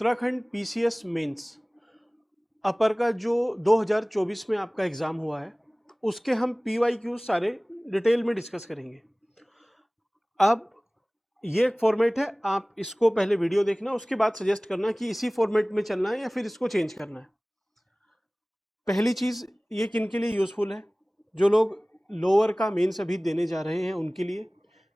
Uttarakhand PCS mains अपर का जो 2024 में आपका एग्जाम हुआ है, उसके हम पीवाईक्यू सारे डिटेल में डिस्कस करेंगे। अब ये एक फॉर्मेट है, आप इसको पहले वीडियो देखना, उसके बाद सजेस्ट करना कि इसी फॉर्मेट में चलना है या फिर इसको चेंज करना है। पहली चीज, ये किन के लिए यूजफुल है? जो लोग लोअर का मेंस अभी देने जा रहे हैं उनके लिए,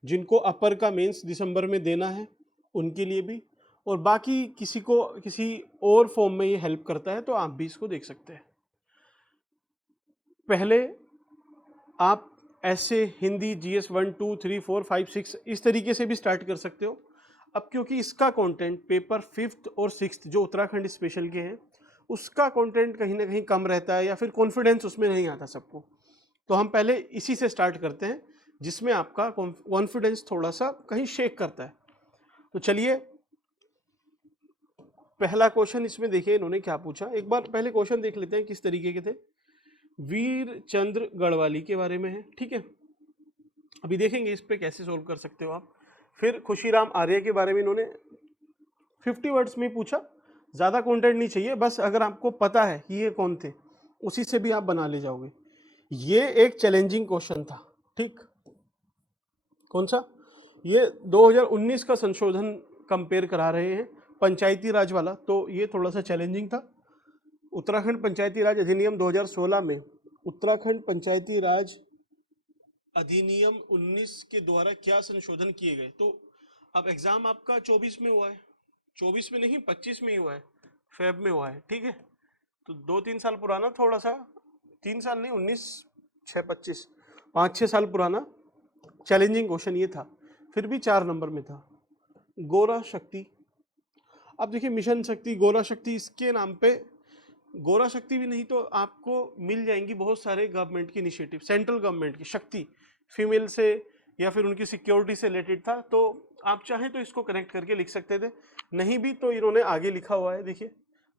जिनको अपर का मेंस दिसंबर में देना है उनके लिए भी, और बाकी किसी को किसी और फॉर्म में ये हेल्प करता है तो आप भी इसको देख सकते हैं। पहले आप ऐसे हिंदी जीएस 1 2 3 4 5 6 इस तरीके से भी स्टार्ट कर सकते हो। अब क्योंकि इसका कंटेंट पेपर 5th और 6th जो उत्तराखंड स्पेशल के हैं, उसका कंटेंट कहीं ना कहीं कम रहता है या फिर कॉन्फिडेंस उसमें नहीं आता सबको, तो हम पहले इसी से स्टार्ट करते हैं जिसमें आपका कॉन्फिडेंस थोड़ा सा कहीं शेक करता है। तो चलिए, पहला क्वेश्चन इसमें देखिए इन्होंने क्या पूछा। एक बार पहले क्वेश्चन देख लेते हैं किस तरीके के थे। वीर चंद्र गढ़वाली के बारे में है, ठीक है, अभी देखेंगे इस पे कैसे सोल्व कर सकते हो आप। फिर खुशीराम आर्य के बारे में इन्होंने 50 वर्ड्स में पूछा, ज्यादा कंटेंट नहीं चाहिए, बस अगर आपको पता है कि ये कौन थे उसी से भी आप बना ले जाओगे। ये एक चैलेंजिंग क्वेश्चन था, ठीक। कौन सा? ये 2019 का संशोधन कंपेयर करा रहे हैं, पंचायती राज वाला, तो ये थोड़ा सा चैलेंजिंग था। उत्तराखंड पंचायती राज अधिनियम 2016 में उत्तराखंड पंचायती राज अधिनियम 19 के द्वारा क्या संशोधन किए गए। तो अब एग्जाम आपका 24 में हुआ है, 24 में नहीं 25 में ही हुआ है, फेब में हुआ है, ठीक है। तो 2-3 साल पुराना, थोड़ा सा 3 साल नहीं, 19 6 25 5-6 साल पुराना चैलेंजिंग क्वेश्चन ये था, फिर भी 4 नंबर में था। गोरा शक्ति, अब देखिए मिशन शक्ति, गोरा शक्ति, इसके नाम पे गोरा शक्ति भी नहीं तो आपको मिल जाएंगी बहुत सारे गवर्नमेंट की इनिशिएटिव, सेंट्रल गवर्नमेंट की। शक्ति फीमेल से या फिर उनकी सिक्योरिटी से रिलेटेड था, तो आप चाहें तो इसको कनेक्ट करके लिख सकते थे, नहीं भी तो इन्होंने आगे लिखा हुआ है, देखिए,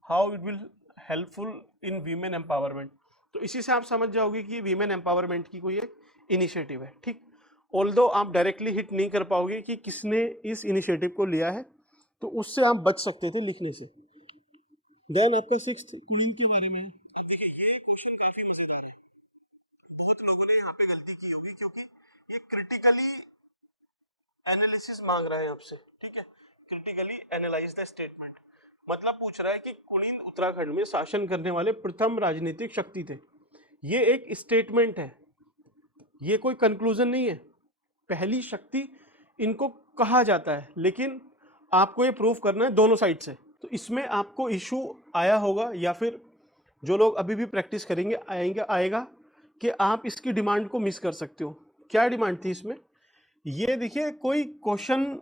how it will helpful in women empowerment. तो इसी से आप समझ जाओगे कि वीमेन एम्पावरमेंट की कोई एक इनिशिएटिव है, ठीक। ऑल्दो आप डायरेक्टली हिट नहीं कर पाओगे कि किसने इस इनिशिएटिव को लिया है, तो उससे आप बच सकते थे लिखने से। देन आपका 6th क्वीन के बारे में। अब देखिए ये क्वेश्चन काफी मजेदार है, बहुत लोगों ने यहाँ पे गलती की होगी क्योंकि ये क्रिटिकली एनालिसिस मांग रहा है आपसे, ठीक है, क्रिटिकली एनालाइज द स्टेटमेंट। मतलब पूछ रहा है कि कुलीन उत्तराखंड में शासन करने वाले प्रथम राजनीतिक शक्ति थे। ये एक स्टेटमेंट है, ये कोई कंक्लूजन नहीं है। पहली शक्ति इनको कहा जाता है, लेकिन आपको ये प्रूफ करना है दोनों साइड से। तो इसमें आपको इशू आया होगा, या फिर जो लोग अभी भी प्रैक्टिस करेंगे आएगा कि आप इसकी डिमांड को मिस कर सकते हो। क्या डिमांड थी इसमें? ये देखिए, कोई क्वेश्चन,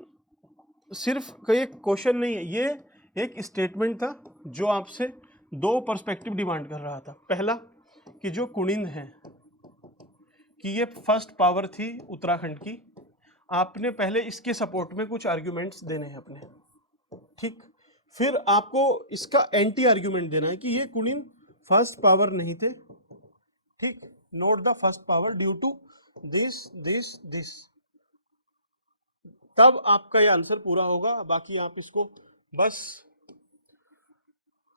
सिर्फ कोई क्वेश्चन नहीं है, ये एक स्टेटमेंट था जो आपसे 2 पर्सपेक्टिव डिमांड कर रहा था। पहला कि जो कुनिंद है कि ये फर्स्ट पावर थी उत्तराखंड की, आपने पहले इसके सपोर्ट में कुछ आर्ग्यूमेंट्स देने हैं अपने, ठीक। फिर आपको इसका एंटी आर्ग्यूमेंट देना है कि ये कुनिंद फर्स्ट पावर नहीं थे, ठीक, note the first power due to this this this. तब आपका ये आंसर पूरा होगा। बाकी आप इसको बस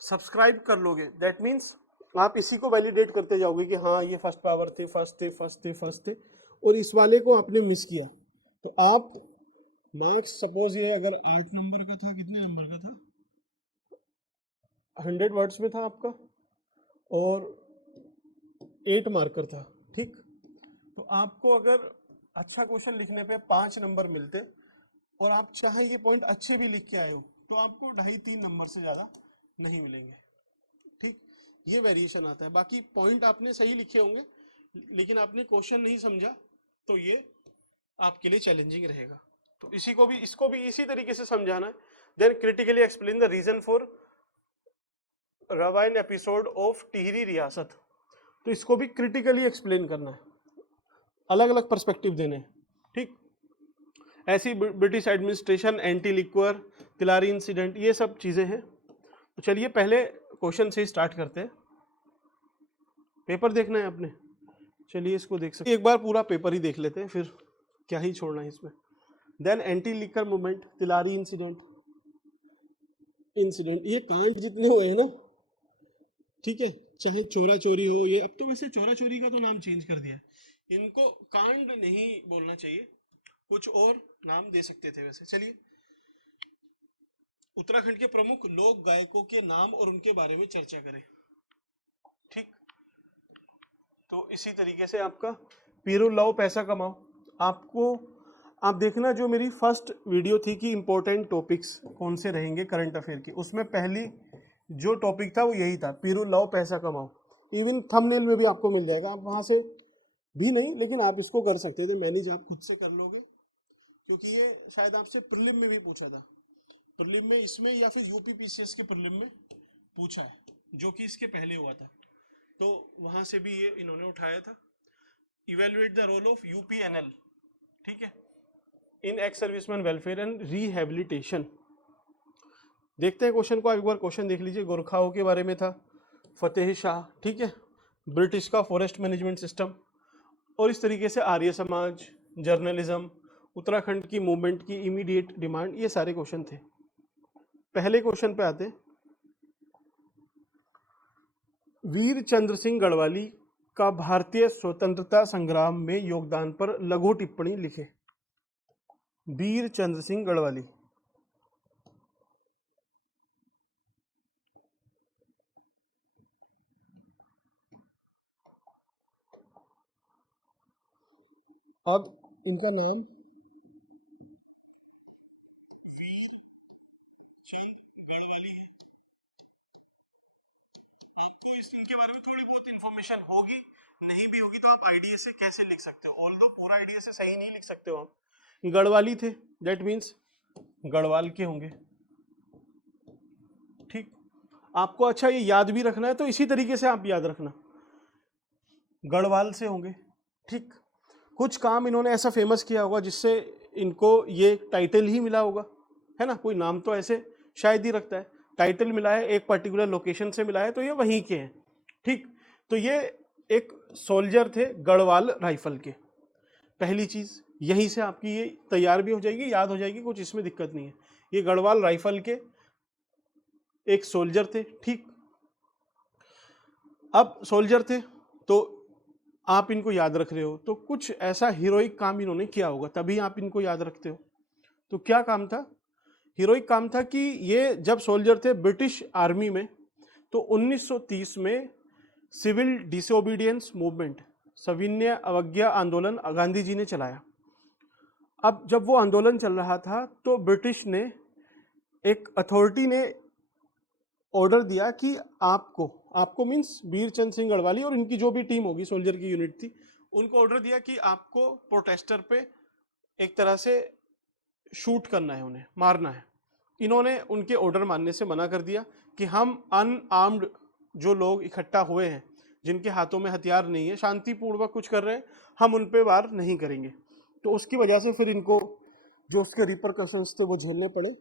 सब्सक्राइब कर लोगे, दैट मीन्स आप इसी को वैलिडेट करते जाओगे कि हाँ ये फर्स्ट पावर थे, फर्स्ट थे, और इस वाले को आपने मिस किया तो आप मार्क्स, सपोज ये अगर 8 नंबर का था, कितने नंबर का था, 100 वर्ड्स में था आपका, और 8 मार्कर था, ठीक। तो आपको अगर अच्छा क्वेश्चन लिखने पे 5 नंबर मिलते और आप चाहे ये पॉइंट अच्छे भी लिख के आए हो, तो आपको 2.5-3 नंबर से ज्यादा नहीं मिलेंगे, ठीक। ये वेरिएशन आता है। बाकी पॉइंट आपने सही लिखे होंगे, लेकिन आपने क्वेश्चन नहीं समझा, तो ये आपके लिए चैलेंजिंग रहेगा। तो इसको भी इसी तरीके से समझाना है। Then critically explain the reason for Rawain episode of Tehri रियासत। तो इसको भी क्रिटिकली एक्सप्लेन करना है, अलग अलग पर्सपेक्टिव देने, ठीक। ऐसी British administration, anti liquor, Tillari incident, ये सब चीजें हैं। तो चलिए पहले क्वेश्चन से स्टार्ट करते हैं। पेपर देखना है आपने, चलिए इसको देख सकते, एक बार पूरा पेपर ही देख लेते हैं, फिर क्या ही छोड़ना है इसमें। Then anti liquor movement, Tilari incident, incident, ये कांड जितने हुए हैं ना, ठीक है, चाहे चोरा चोरी हो, ये अब तो वैसे चोरा चोरी का तो नाम चेंज कर दिया है, इनको कांड नहीं बोलना चाहिए, कुछ और नाम दे सकते थे वैसे। चलिए, उत्तराखंड के प्रमुख लोक गायकों के नाम और उनके बारे में चर्चा करें। ठीक, तो इसी तरीके से आपका पीरू लाओ पैसा कमाओ, आपको आप देखना जो मेरी फर्स्ट वीडियो थी कि इंपॉर्टेंट टॉपिक्स कौन से रहेंगे करंट अफेयर की, उसमें पहली जो टॉपिक था वो यही था, पीरू लाओ पैसा कमाओ। इवन थंबनेल में भी आपको मिल जाएगा, आप वहां से भी नहीं, लेकिन आप इसको कर सकते थे मैनेज, आप खुद से कर लोगे, क्योंकि ये शायद आपसे प्रीलिम में भी पूछा था, प्रीलिम में इसमें या फिर यूपी पीसीएस के प्रीलिम में पूछा है, जो कि इसके पहले हुआ था, तो वहां से भी ये इन्होंने उठाया था। Evaluate the role of UPNL, ठीक है, in ex serviceman welfare and rehabilitation. देखते हैं क्वेश्चन को, एक बार क्वेश्चन देख लीजिए, गोरखाओं के बारे में था, फतेह शाह, ठीक है, ब्रिटिश का फॉरेस्ट मैनेजमेंट सिस्टम, और इस तरीके से आर्य समाज, जर्नलिज्म, उत्तराखंड की मूवमेंट की इमीडिएट डिमांड, ये सारे क्वेश्चन थे। पहले क्वेश्चन पे आते, वीर चंद्र सिंह गढ़वाली का भारतीय स्वतंत्रता संग्राम में योगदान पर लघु टिप्पणी लिखे। वीर चंद्र सिंह गढ़वाली, अब इनका नाम इनके बारे में थोड़ी बहुत इंफॉर्मेशन होगी, नहीं भी होगी तो आप आईडिया से कैसे लिख सकते हो, ऑल्दो पूरा आईडिया से सही नहीं लिख सकते हो आप। गढ़वाली थे, दैट मीन्स गढ़वाल के होंगे, ठीक। आपको अच्छा ये याद भी रखना है तो इसी तरीके से आप याद रखना, गढ़वाल से होंगे, ठीक। कुछ काम इन्होंने ऐसा फेमस किया होगा जिससे इनको ये टाइटल ही मिला होगा, है ना, कोई नाम तो ऐसे शायद ही रखता है, टाइटल मिला है, एक पर्टिकुलर लोकेशन से मिला है, तो ये वहीं के हैं, ठीक। तो ये एक सोल्जर थे गढ़वाल राइफल के, पहली चीज यहीं से आपकी ये तैयार भी हो जाएगी, याद हो जाएगी, कुछ इसमें दिक्कत नहीं है। ये गढ़वाल राइफल के एक सोल्जर थे, ठीक। अब सोल्जर थे तो आप इनको याद रख रहे हो, तो कुछ ऐसा हीरोइक काम इन्होंने किया होगा तभी आप इनको याद रखते हो। तो क्या काम था? हीरोइक काम था कि ये जब सोल्जर थे ब्रिटिश आर्मी में, तो 1930 में सिविल डिसोबीडियंस मूवमेंट, सविनय अवज्ञा आंदोलन गांधी जी ने चलाया। अब जब वो आंदोलन चल रहा था तो ब्रिटिश ने, एक अथॉरिटी ने ऑर्डर दिया कि आपको मीन्स वीर चंद सिंह गढ़वाली और इनकी जो भी टीम होगी, सोल्जर की यूनिट थी, उनको ऑर्डर दिया कि आपको प्रोटेस्टर पे एक तरह से शूट करना है, उन्हें मारना है। इन्होंने उनके ऑर्डर मानने से मना कर दिया कि हम अनआर्म्ड जो लोग इकट्ठा हुए हैं, जिनके हाथों में हथियार नहीं है, शांतिपूर्वक कुछ कर रहे हैं, हम उन पे वार नहीं करेंगे। तो उसकी वजह से फिर इनको जो उसके रिपरकशंस थे वो झेलने पड़े।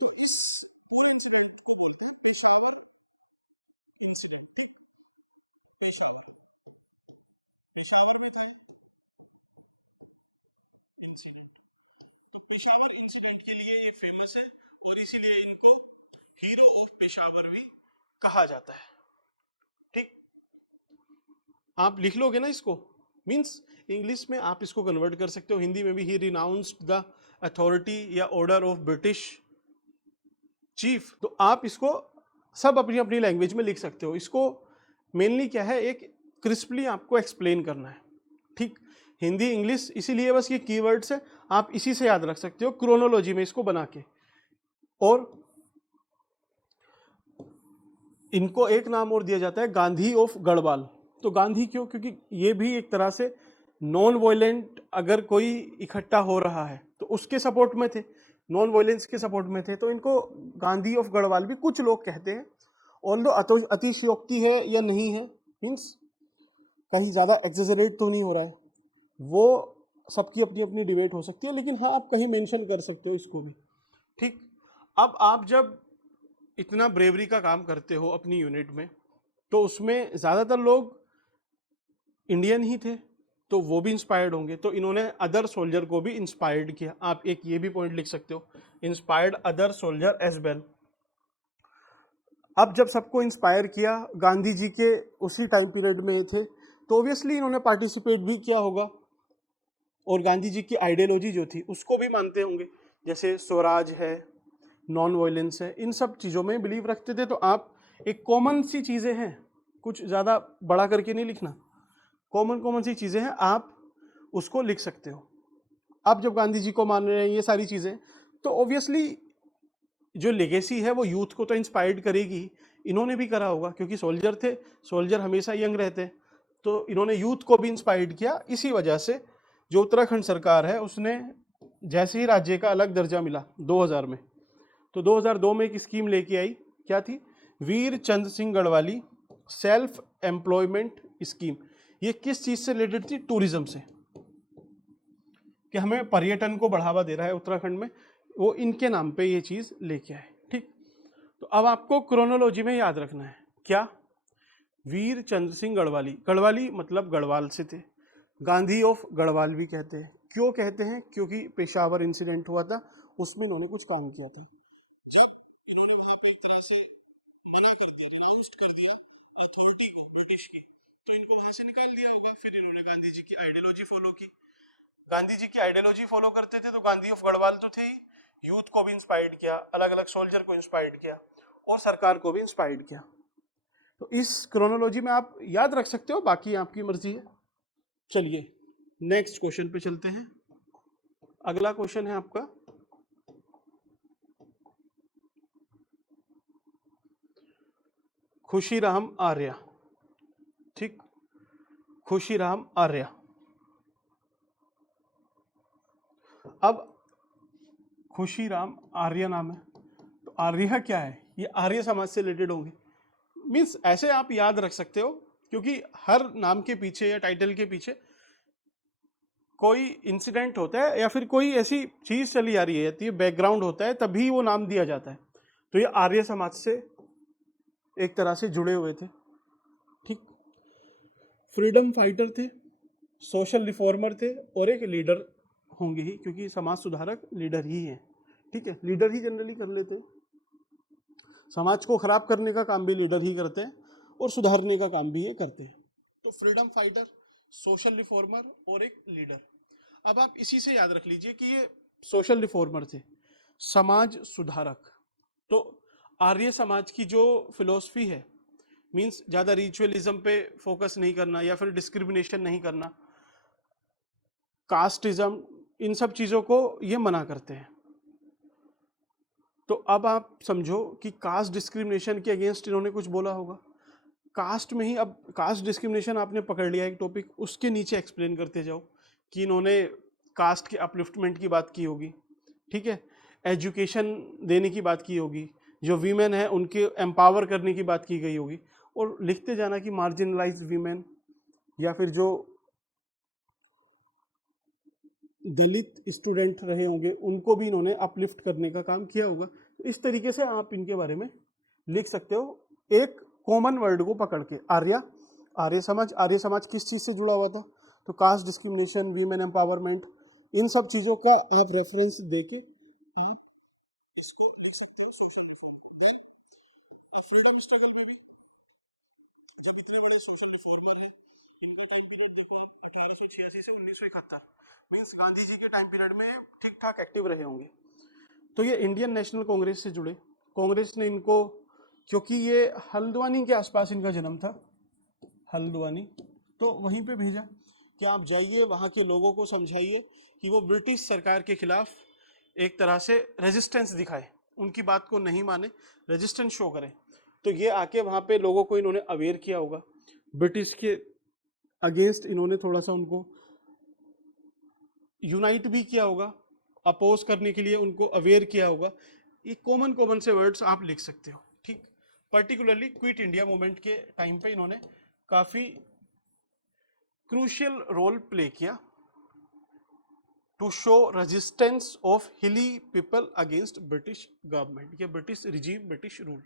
तो इस पूरे इंसिडेंट को बोलते हैं पेशावर इंसिडेंट। पेशावर, पेशावर में था इंसिडेंट, तो पेशावर इंसिडेंट के लिए ये फेमस है और इसीलिए इनको हीरो ऑफ पेशावर भी कहा जाता है, ठीक। आप लिख लोगे ना इसको, मींस इंग्लिश में आप इसको कन्वर्ट कर सकते हो, हिंदी में भी, ही रिनाउंस्ड द अथॉरिटी या ऑर्डर ऑफ ब्रिटिश चीफ, तो आप इसको सब अपनी अपनी लैंग्वेज में लिख सकते हो। इसको मेनली क्या है, एक क्रिस्पली आपको एक्सप्लेन करना है, ठीक। हिंदी इंग्लिश इसीलिए बस ये कीवर्ड्स है, आप इसी से याद रख सकते हो क्रोनोलॉजी में इसको बना के। और इनको एक नाम और दिया जाता है, गांधी ऑफ गढ़वाल। तो गांधी क्यों? क्योंकि ये भी एक तरह से नॉन वायलेंट, अगर कोई इकट्ठा हो रहा है तो उसके सपोर्ट में थे, नॉन वायलेंस के सपोर्ट में थे, तो इनको गांधी ऑफ गढ़वाल भी कुछ लोग कहते हैं। ऑल्दो अतिशयोक्ति है या नहीं है, मीन्स कहीं ज़्यादा एक्सेजरेट तो नहीं हो रहा है, वो सबकी अपनी अपनी डिबेट हो सकती है, लेकिन हाँ आप कहीं मेंशन कर सकते हो इसको भी, ठीक। अब आप जब इतना ब्रेवरी का काम करते हो अपनी यूनिट में, तो उसमें ज़्यादातर लोग इंडियन ही थे, तो वो भी इंस्पायर्ड होंगे, तो इन्होंने अदर सोल्जर को भी इंस्पायर्ड किया। आप एक ये भी पॉइंट लिख सकते हो, inspired other soldier as well. अब जब सबको इंस्पायर किया, गांधी जी के उसी टाइम पीरियड में थे, तो ऑब्वियसली इन्होंने पार्टिसिपेट भी किया होगा और गांधी जी की आइडियोलॉजी जो थी उसको भी मानते होंगे, जैसे स्वराज है, नॉन वायलेंस है, इन सब चीज़ों में बिलीव रखते थे। तो आप एक कॉमन सी चीज़ें हैं, कुछ ज़्यादा बड़ा करके नहीं लिखना, कॉमन कॉमन सी चीज़ें हैं, आप उसको लिख सकते हो। आप जब गांधी जी को मान रहे हैं ये सारी चीज़ें, तो ऑब्वियसली जो लेगेसी है वो यूथ को तो इंस्पायर्ड करेगी। इन्होंने भी करा होगा क्योंकि सोल्जर थे, सोल्जर हमेशा यंग रहते हैं, तो इन्होंने यूथ को भी इंस्पायर्ड किया। इसी वजह से जो उत्तराखंड सरकार है उसने जैसे ही राज्य का अलग दर्जा मिला 2000 में, तो 2002 में एक स्कीम लेके आई, क्या थी, Veer Chandra Singh Garhwali self employment scheme. ये किस चीज़ से रिलेटेड थी, टूरिज्म से, कि हमें पर्यटन को बढ़ावा दे रहा है उत्तराखंड में, वो इनके नाम पे ये चीज़ लेके आए। ठीक, तो अब आपको क्रोनोलॉजी में याद रखना है क्या, वीर चंद्र सिंह गढ़वाली, गढ़वाली मतलब गढ़वाल से थे, गांधी ऑफ गढ़वाल भी कहते हैं। क्यों कहते हैं, क्योंकि पेशावर इंसिडेंट हुआ था, उसमें इन्होंने कुछ काम किया था। जब इन्होंने वहां पे एक तरह से मना कर दिया, रिनाउंस कर दिया अथॉरिटी को ब्रिटिश की, तो इनको वहां से निकाल दिया होगा। फिर इन्होंने गांधी जी की आइडियोलॉजी फॉलो की, गांधी जी की आइडियोलॉजी फॉलो करते थे, तो गांधी ऑफ गढ़वाल तो थे ही, यूथ को भी इंस्पायर्ड किया, अलग अलग सोल्जर को इंस्पायर्ड किया और सरकार को भी इंस्पायर्ड किया। तो इस क्रोनोलॉजी में आप याद रख सकते हो, बाकी आपकी मर्जी है। चलिए नेक्स्ट क्वेश्चन पे चलते हैं। अगला क्वेश्चन है आपका, खुशीराम आर्य। ठीक, खुशीराम आर्य। अब खुशीराम आर्य नाम है, तो आर्य क्या है, ये आर्य समाज से रिलेटेड होंगे। मीन्स ऐसे आप याद रख सकते हो, क्योंकि हर नाम के पीछे या टाइटल के पीछे कोई इंसिडेंट होता है या फिर कोई ऐसी चीज चली आ रही है, बैकग्राउंड होता है, तभी वो नाम दिया जाता है। तो ये आर्य समाज से एक तरह से जुड़े हुए थे। ठीक, फ्रीडम फाइटर थे, सोशल रिफॉर्मर थे और एक लीडर होंगे ही, क्योंकि समाज सुधारक लीडर ही है। ठीक है, लीडर ही जनरली कर लेते हैं, समाज को खराब करने का काम भी लीडर ही करते हैं और सुधारने का काम भी ये करते हैं। तो फ्रीडम फाइटर, सोशल रिफॉर्मर और एक लीडर। अब आप इसी से याद रख लीजिए कि ये सोशल रिफॉर्मर थे, समाज सुधारक। तो आर्य समाज की जो फिलॉसफी है, मींस ज्यादा रिचुअलिज्म पे फोकस नहीं करना या फिर डिस्क्रिमिनेशन नहीं करना, कास्टिज्म, इन सब चीजों को ये मना करते हैं। तो अब आप समझो कि कास्ट डिस्क्रिमिनेशन के अगेंस्ट इन्होंने कुछ बोला होगा। कास्ट में ही, अब कास्ट डिस्क्रिमिनेशन आपने पकड़ लिया एक टॉपिक, उसके नीचे एक्सप्लेन करते जाओ कि इन्होंने कास्ट के अपलिफ्टमेंट की बात की होगी, ठीक है, एजुकेशन देने की बात की होगी, जो वीमेन है उनके एम्पावर करने की बात की गई होगी, और लिखते जाना कि मार्जिनलाइज्ड वीमेन या फिर जो दलित स्टूडेंट रहे होंगे उनको भी इन्होंने अपलिफ्ट करने का काम किया होगा। तो इस तरीके से आप इनके बारे में लिख सकते हो, एक कॉमन वर्ड को पकड़ के। आर्य, आर्य समाज, आर्य समाज किस चीज से जुड़ा हुआ था, तो कास्ट डिस्क्रिमिनेशन, वीमेन एम्पावरमेंट, इन सब चीजों का आप रेफरेंस देके आप इसको लिख सकते हो, social reform. Then freedom struggle में भी जब इतने बड़े सोशल रिफॉर्मर हैं, इनका टाइम पीरियड देखो आप, 1886 से 1971, मींस गांधी जी के टाइम पीरियड में ठीक ठाक एक्टिव रहे होंगे। तो ये इंडियन नेशनल कांग्रेस से जुड़े, कांग्रेस ने इनको, क्योंकि ये हल्द्वानी के आसपास इनका जन्म था, हल्द्वानी, तो वहीं पे भेजा कि आप जाइए वहाँ के लोगों को समझाइए कि वो ब्रिटिश सरकार के खिलाफ एक तरह से रेजिस्टेंस दिखाए, उनकी बात को नहीं माने, रेजिस्टेंस शो करें। तो ये आके वहाँ पे लोगों को इन्होंने अवेयर किया होगा, ब्रिटिश के अगेंस्ट इन्होंने थोड़ा सा उनको यूनाइट भी किया होगा, अपोज करने के लिए उनको अवेयर किया होगा। ये कॉमन कॉमन से वर्ड्स आप लिख सकते हो। ठीक, पर्टिकुलरली क्विट इंडिया मूवमेंट के टाइम पे इन्होंने काफी क्रूशियल रोल प्ले किया टू शो रेजिस्टेंस ऑफ हिली पीपल अगेंस्ट ब्रिटिश गवर्नमेंट या ब्रिटिश रिजीम, ब्रिटिश रूल।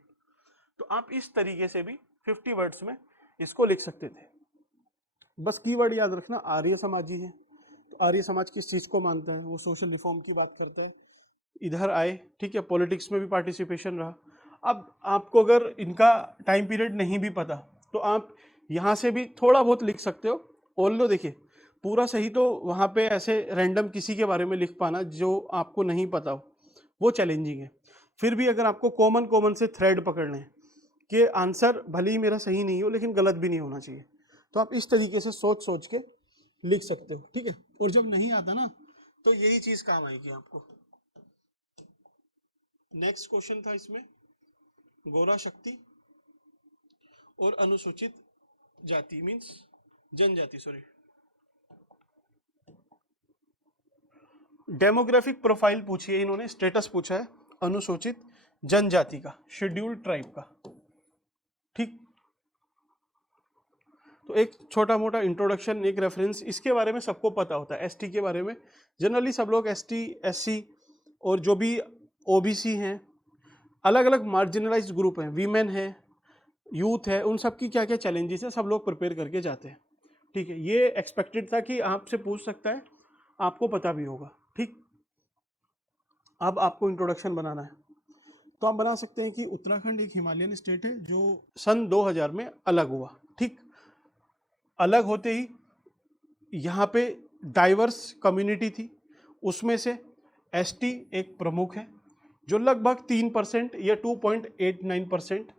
तो आप इस तरीके से भी 50 वर्ड्स में इसको लिख सकते थे। बस कीवर्ड याद रखना, आर्य समाजी है। तो आर्य समाज किस चीज को मानता है, वो सोशल रिफॉर्म की बात करता है। इधर आए, ठीक है, पॉलिटिक्स में भी पार्टिसिपेशन रहा। अब आपको अगर इनका टाइम पीरियड नहीं भी पता तो आप यहाँ से भी थोड़ा बहुत लिख सकते हो। ऑल्दो देखिए पूरा सही तो वहाँ पे ऐसे रैंडम किसी के बारे में लिख पाना जो आपको नहीं पता हो वो चैलेंजिंग है। फिर भी अगर आपको कॉमन कॉमन से थ्रेड पकड़ने हैं कि आंसर भले ही मेरा सही नहीं हो लेकिन गलत भी नहीं होना चाहिए, तो आप इस तरीके से सोच सोच के लिख सकते हो, ठीक है। और जब नहीं आता ना तो यही चीज काम आएगी आपको। नेक्स्ट क्वेश्चन था इसमें गोरा शक्ति और अनुसूचित जाति मीन्स जनजाति, सॉरी, डेमोग्राफिक प्रोफाइल पूछी है इन्होंने, स्टेटस पूछा है अनुसूचित जनजाति का, शेड्यूल्ड ट्राइब का, ठीक। तो एक छोटा मोटा इंट्रोडक्शन, एक रेफरेंस, इसके बारे में सबको पता होता है। एसटी के बारे में जनरली सब लोग एसटी, एससी और जो भी ओबीसी हैं, अलग अलग मार्जिनलाइज्ड ग्रुप हैं, वीमेन है, यूथ है, उन सब की क्या क्या चैलेंजेस है सब लोग प्रिपेयर करके जाते हैं, ठीक है। ये एक्सपेक्टेड था कि आपसे पूछ सकता है, आपको पता भी होगा, ठीक। अब आपको इंट्रोडक्शन बनाना है तो आप बना सकते हैं कि उत्तराखंड एक हिमालयन स्टेट है जो सन 2000 में अलग हुआ, ठीक। अलग होते ही यहाँ पे डाइवर्स कम्युनिटी थी, उसमें से एसटी एक प्रमुख है जो लगभग 3% या 2.89%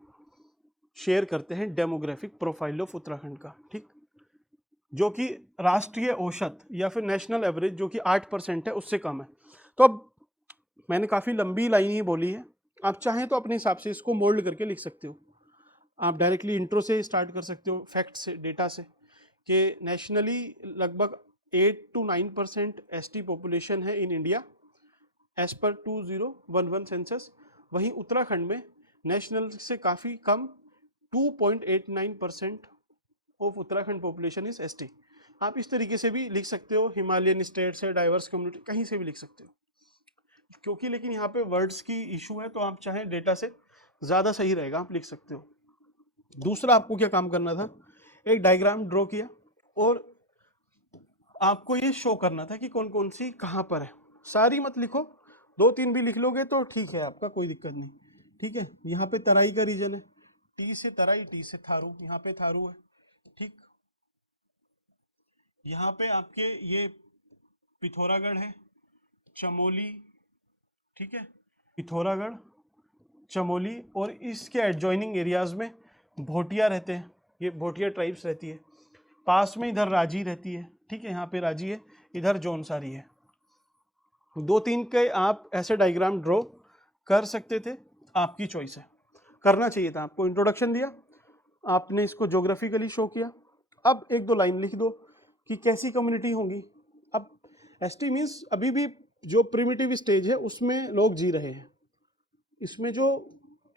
शेयर करते हैं डेमोग्राफिक प्रोफाइल ऑफ उत्तराखंड का, ठीक। जो कि राष्ट्रीय औसत या फिर नेशनल एवरेज जो कि 8% है उससे कम है। तो अब मैंने काफ़ी लंबी लाइन ही बोली है, आप चाहें तो अपने हिसाब से इसको मोल्ड करके लिख सकते हो। आप डायरेक्टली इंट्रो से स्टार्ट कर सकते हो, फैक्ट से, डेटा से, कि नेशनली लगभग 8 to 9% एसटी पॉपुलेशन है in India as per 2011 census. वहीं उत्तराखंड में नेशनल से काफ़ी कम 2.89% of Uttarakhand population is ST. आप इस तरीके से भी लिख सकते हो, हिमालयन स्टेट्स है, डाइवर्स कम्युनिटी, कहीं से भी लिख सकते हो, क्योंकि लेकिन यहाँ पे वर्ड्स की इशू है तो आप चाहे डेटा से ज़्यादा सही रहेगा, आप लिख सकते हो। दूसरा आपको क्या काम करना था, एक डायग्राम ड्रॉ किया और आपको ये शो करना था कि कौन कौन सी कहाँ पर है। सारी मत लिखो, 2-3 भी लिख लोगे तो ठीक है, आपका कोई दिक्कत नहीं, ठीक है। यहाँ पे तराई का रीजन है, टी से तराई, टी से थारू, यहाँ पे थारू है, ठीक। यहाँ पे आपके ये पिथौरागढ़ है, चमोली, ठीक है, पिथौरागढ़, चमोली, और इसके एडजॉइनिंग एरियाज में भोटिया रहते हैं, ये भोटिया ट्राइब्स रहती है। पास में इधर राजी रहती है, ठीक है, यहाँ पे राजी है, इधर जौनसारी है। 2-3 के आप ऐसे डायग्राम ड्रॉ कर सकते थे, आपकी चॉइस है, करना चाहिए था आपको। इंट्रोडक्शन दिया आपने, इसको ज्योग्राफिकली शो किया। अब 1-2 लाइन लिख दो कि कैसी कम्युनिटी होंगी। अब एसटी मीन्स अभी भी जो प्रिमिटिव स्टेज है उसमें लोग जी रहे हैं। इसमें जो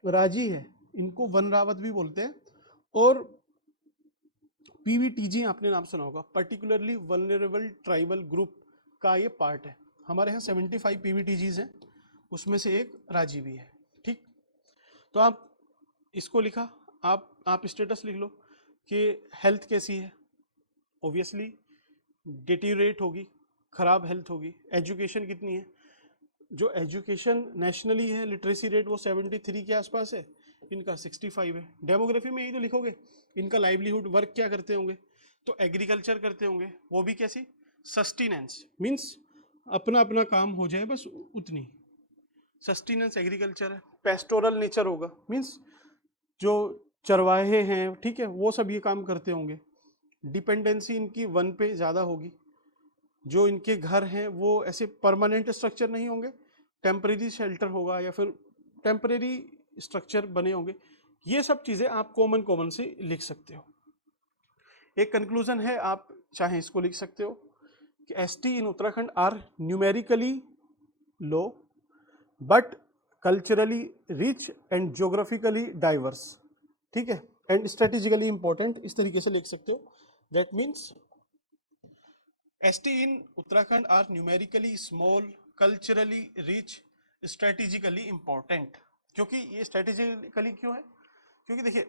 राजी है इनको वन रावत भी बोलते हैं, और पीवीटीजी आपने नाम सुना होगा, पर्टिकुलरली वल्नरेबल ट्राइबल ग्रुप का ये पार्ट है। हमारे यहाँ 75 पीवीटीजीज हैं, उसमें से एक राजी भी है, ठीक। तो आप इसको लिखा, आप स्टेटस लिख लो कि हेल्थ कैसी है, ऑब्वियसली डिटीरिएट होगी, खराब हेल्थ होगी। एजुकेशन कितनी है, जो एजुकेशन नेशनली है लिटरेसी रेट वो 73 के आसपास है, इनका 65 है। डेमोग्राफी में यही तो लिखोगे, इनका लाइवलीहुड, वर्क क्या करते होंगे, तो एग्रीकल्चर करते होंगे, वो भी कैसी, सस्टेनेंस मीन्स अपना अपना काम हो जाए बस उतनी, सस्टेनेंस एग्रीकल्चर है। पेस्टोरल नेचर होगा, मीन्स जो चरवाहे हैं, ठीक है, वो सब ये काम करते होंगे। डिपेंडेंसी इनकी वन पे ज़्यादा होगी। जो इनके घर हैं वो ऐसे परमानेंट स्ट्रक्चर नहीं होंगे, टेम्परेरी शेल्टर होगा या फिर टेम्परेरी स्ट्रक्चर बने होंगे। ये सब चीज़ें आप कॉमन कॉमन से लिख सकते हो। एक कंक्लूजन है, आप चाहे इसको लिख सकते हो कि ST in Uttarakhand are numerically low but culturally rich and geographically diverse, ठीक है, एंड स्ट्रेटेजिकली इंपॉर्टेंट, इस तरीके से लिख सकते हो। That means ST in Uttarakhand are numerically small, culturally rich, strategically important. क्योंकि ये स्ट्रेटेजिकली क्यों है, क्योंकि देखिए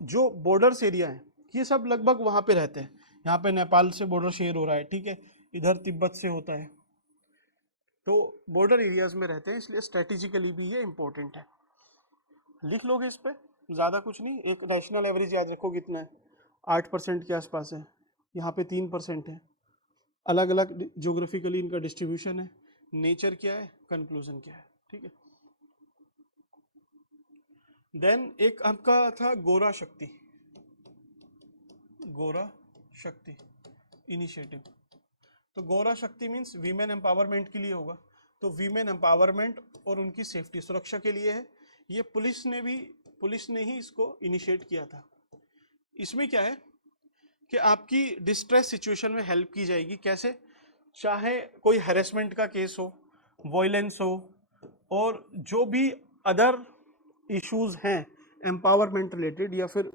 जो बॉर्डर्स एरिया है ये सब लगभग वहाँ पे रहते हैं। यहाँ पे नेपाल से बॉर्डर शेयर हो रहा है, ठीक है, इधर तिब्बत से होता है, तो बॉर्डर एरियाज में रहते हैं, इसलिए स्ट्रेटेजिकली भी ये इंपॉर्टेंट है। लिख लोगे इस पे, ज़्यादा कुछ नहीं। एक नेशनल एवरेज याद रखो कितना है, 8% के आसपास है, यहाँ पे 3% है। अलग अलग ज्योग्राफिकली इनका डिस्ट्रीब्यूशन है। नेचर क्या है, कंक्लूजन क्या है, ठीक है। देन एक आपका था गोरा शक्ति, गोरा शक्ति इनिशिएटिव। तो गोरा शक्ति मीन्स वीमेन एम्पावरमेंट के लिए होगा। तो वीमेन एम्पावरमेंट और उनकी सेफ्टी, सुरक्षा के लिए है। ये पुलिस ने ही इसको इनिशिएट किया था। इसमें क्या है कि आपकी डिस्ट्रेस सिचुएशन में हेल्प की जाएगी। कैसे? चाहे कोई हैरेसमेंट का केस हो, वॉयलेंस हो, और जो भी अदर इश्यूज हैं एम्पावरमेंट रिलेटेड, या फिर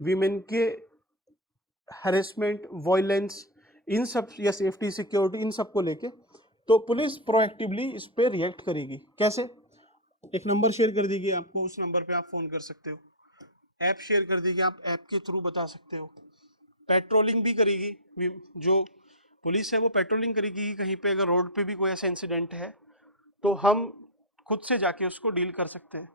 वीमेन के हैरेसमेंट, वॉयलेंस, इन सब, या सेफ्टी सिक्योरिटी, इन सब को लेके, तो पुलिस प्रोएक्टिवली इस पे रिएक्ट करेगी। कैसे? एक नंबर शेयर कर दीजिए आपको, उस नंबर पे आप फोन कर सकते हो। ऐप शेयर कर दीजिए, आप ऐप के थ्रू बता सकते हो। पेट्रोलिंग भी करेगी, जो पुलिस है वो पेट्रोलिंग करेगी। कहीं पे अगर रोड पे भी कोई ऐसा इंसिडेंट है तो हम खुद से जाके उसको डील कर सकते हैं।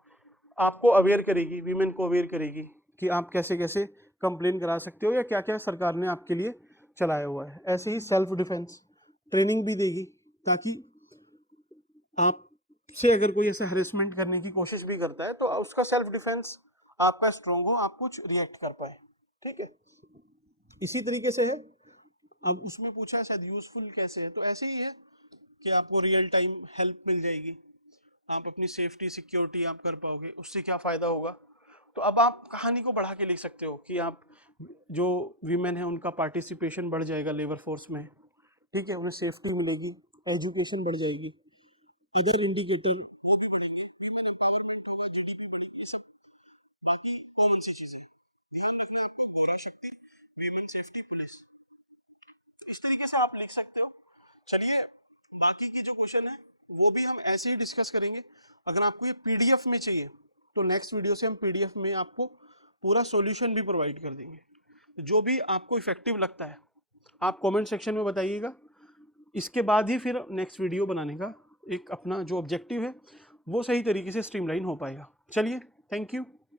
आपको अवेयर करेगी, वीमेन को अवेयर करेगी कि आप कैसे कैसे कंप्लेन करा सकते हो, या क्या क्या सरकार ने आपके लिए चलाया हुआ है। ऐसे ही सेल्फ डिफेंस ट्रेनिंग भी देगी, ताकि आपसे अगर कोई ऐसा हरेसमेंट करने की कोशिश भी करता है तो उसका सेल्फ डिफेंस आपका स्ट्रॉन्ग हो, आप कुछ रिएक्ट कर पाए, ठीक है। इसी तरीके से है। अब उसमें पूछा है शायद यूजफुल कैसे है, तो ऐसे ही है कि आपको रियल टाइम हेल्प मिल जाएगी, आप अपनी सेफ्टी सिक्योरिटी आप कर पाओगे। उससे क्या फ़ायदा होगा? तो अब आप कहानी को बढ़ा के लिख सकते हो कि आप, जो वीमेन है उनका पार्टिसिपेशन बढ़ जाएगा लेबर फोर्स में, ठीक है, उन्हें सेफ्टी मिलेगी, एजुकेशन बढ़ जाएगी। इधर इंडिकेटर, इस तरीके से आप लिख सकते हो। चलिए, बाकी के जो क्वेश्चन है वो भी हम ऐसे ही डिस्कस करेंगे। अगर आपको ये पीडीएफ में चाहिए तो नेक्स्ट वीडियो से हम पीडीएफ में आपको पूरा सॉल्यूशन भी प्रोवाइड कर देंगे। जो भी आपको इफेक्टिव लगता है आप कमेंट सेक्शन में बताइएगा। इसके बाद ही फिर नेक्स्ट वीडियो बनाने का एक अपना जो ऑब्जेक्टिव है वो सही तरीके से स्ट्रीमलाइन हो पाएगा। चलिए, थैंक यू।